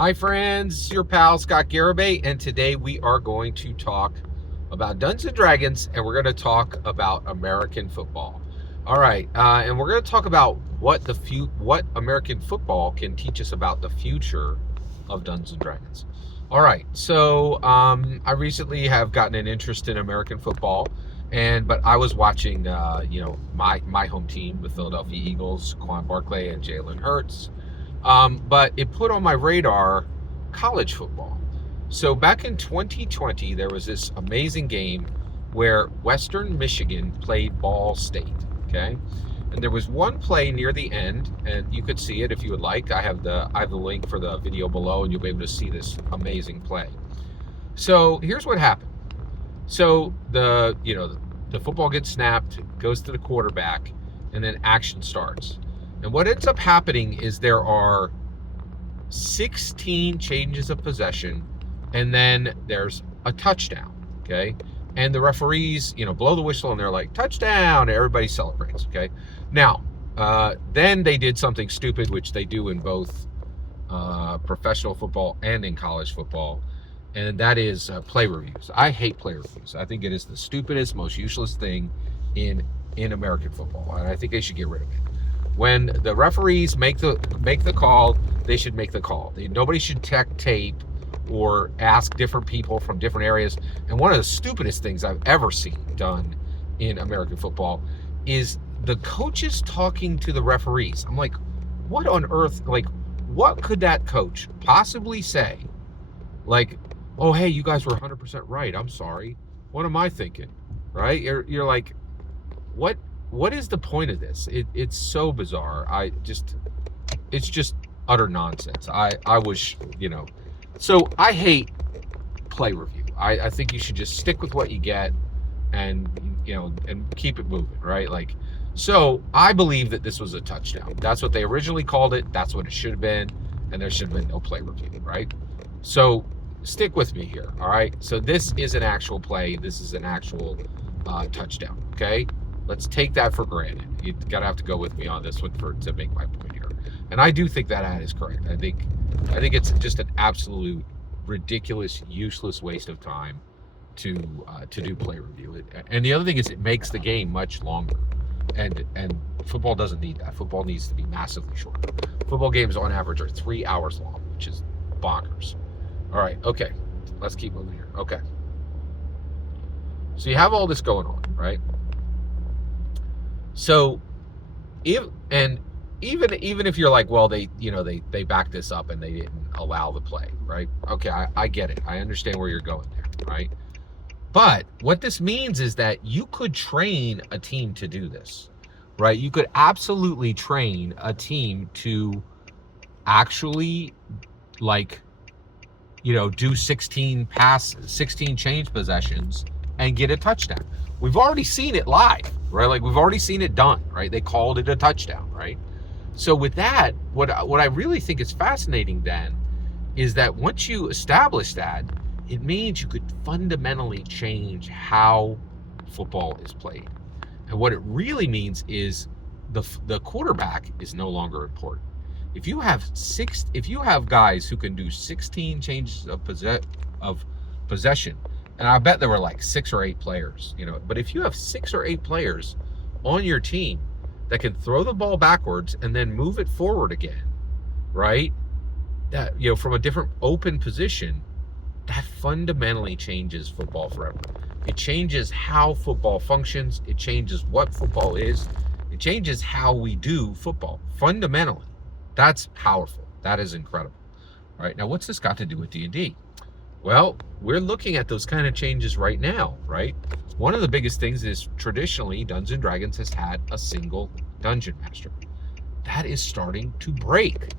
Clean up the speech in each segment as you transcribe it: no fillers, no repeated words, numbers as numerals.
Hi friends, your pal Scott Garibay, and today we are going to talk about Dungeons and Dragons, and we're going to talk about American football. All right, and we're going to talk about what American football can teach us about the future of Dungeons and Dragons. All right, so I recently have gotten an interest in American football, but I was watching, my home team, the Philadelphia Eagles, Quan Barkley and Jalen Hurts. But it put on my radar college football. So back in 2020, there was this amazing game where Western Michigan played Ball State. Okay, and there was one play near the end, and you could see it if you would like. I have the link for the video below, and you'll be able to see this amazing play. So here's what happened. So the football gets snapped, goes to the quarterback, and then action starts. And what ends up happening is there are 16 changes of possession, and then there's a touchdown. Okay. And the referees, blow the whistle and they're like, touchdown, and everybody celebrates. Okay. Now, then they did something stupid, which they do in both professional football and in college football, and that is play reviews. I hate play reviews. I think it is the stupidest, most useless thing in American football, and I think they should get rid of it. When the referees make the call, they should make the call. Nobody should check tape or ask different people from different areas. And one of the stupidest things I've ever seen done in American football is the coaches talking to the referees. I'm like, what on earth? Like, what could that coach possibly say? Like, oh, hey, you guys were 100% right. I'm sorry. What am I thinking? Right? You're like, what is the point of this? It's so bizarre. It's just utter nonsense. I wish, so I hate play review. I think you should just stick with what you get and, and keep it moving, right? Like, so I believe that this was a touchdown. That's what they originally called it. That's what it should have been. And there should have been no play review, right? So stick with me here, all right? So this is an actual play. This is an actual touchdown, okay? Let's take that for granted. You gotta have to go with me on this one to make my point here. And I do think that ad is correct. I think it's just an absolute ridiculous, useless waste of time to do play review. And the other thing is it makes the game much longer. And football doesn't need that. Football needs to be massively shorter. Football games on average are 3 hours long, which is bonkers. All right, okay. Let's keep moving here. Okay. So you have all this going on, right? So even if you're like, well, they backed this up and they didn't allow the play, right? Okay, I get it. I understand where you're going there, right? But what this means is that you could train a team to do this, right? You could absolutely train a team to actually, like, do 16 change possessions and get a touchdown. We've already seen it live, right? Like, we've already seen it done, right? They called it a touchdown, right? So with that, what I really think is fascinating then is that once you establish that, it means you could fundamentally change how football is played. And what it really means is the quarterback is no longer important. If you have guys who can do 16 changes of possession, and I bet there were like 6 or 8 players, but if you have 6 or 8 players on your team that can throw the ball backwards and then move it forward again, right? That, from a different open position, that fundamentally changes football forever. It changes how football functions. It changes what football is. It changes how we do football fundamentally. That's powerful. That is incredible. All right, now what's this got to do with D&D? Well, we're looking at those kind of changes right now, right? One of the biggest things is traditionally Dungeons and Dragons has had a single dungeon master. That is starting to break.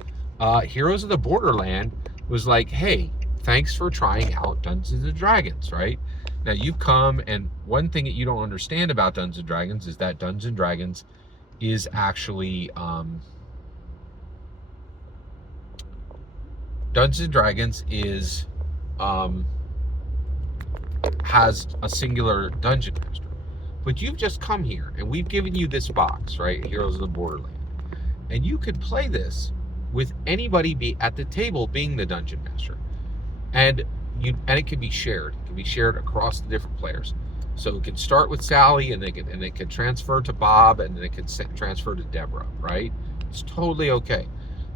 Heroes of the Borderland was like, hey, thanks for trying out Dungeons and Dragons, right? Now you've come, and one thing that you don't understand about Dungeons and Dragons is that Dungeons and Dragons is actually Dungeons and Dragons is has a singular dungeon master. But you've just come here and we've given you this box, right? Heroes of the Borderland. And you could play this with anybody be at the table being the dungeon master. And it can be shared. It can be shared across the different players. So it can start with Sally, and they can transfer to Bob, and then it can transfer to Deborah, right? It's totally okay,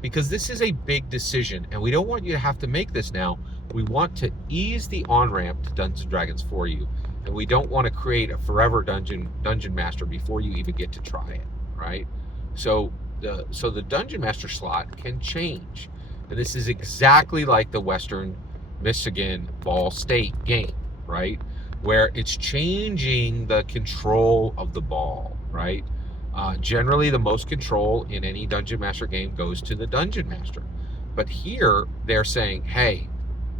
because this is a big decision, and we don't want you to have to make this now. We want to ease the on-ramp to Dungeons and Dragons for you, and we don't want to create a forever dungeon master before you even get to try it, right? So the dungeon master slot can change, and this is exactly like the Western Michigan Ball State game, right? Where it's changing the control of the ball, right? Generally, the most control in any Dungeon Master game goes to the Dungeon Master. But here, they're saying, hey,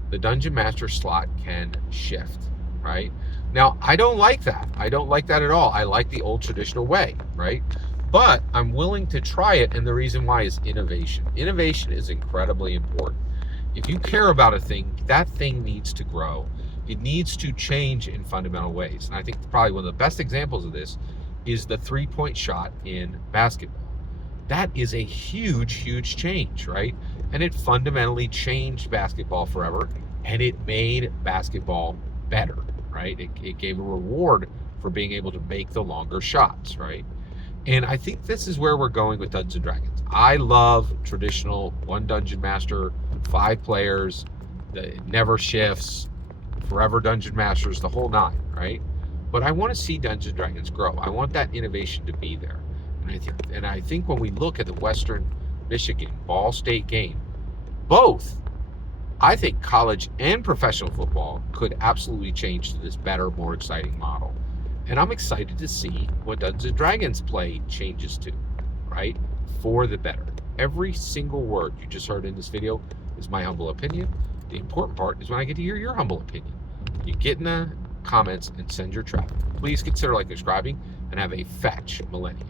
the Dungeon Master slot can shift, right? Now, I don't like that. I don't like that at all. I like the old traditional way, right? But I'm willing to try it, and the reason why is innovation. Innovation is incredibly important. If you care about a thing, that thing needs to grow. It needs to change in fundamental ways. And I think probably one of the best examples of this is the three-point shot in basketball. That is a huge, huge change, right? And it fundamentally changed basketball forever, and it made basketball better, right? It gave a reward for being able to make the longer shots, right? And I think this is where we're going with Dungeons and Dragons. I love traditional one dungeon master, 5 players, it never shifts, forever dungeon masters, the whole 9, right? But I want to see Dungeons and Dragons grow. I want that innovation to be there. And I think when we look at the Western Michigan Ball State game, both, I think college and professional football could absolutely change to this better, more exciting model. And I'm excited to see what Dungeons and Dragons play changes to, right? For the better. Every single word you just heard in this video is my humble opinion. The important part is when I get to hear your humble opinion. You get in the comments and send your traffic. Please consider subscribing and have a fetch millennium.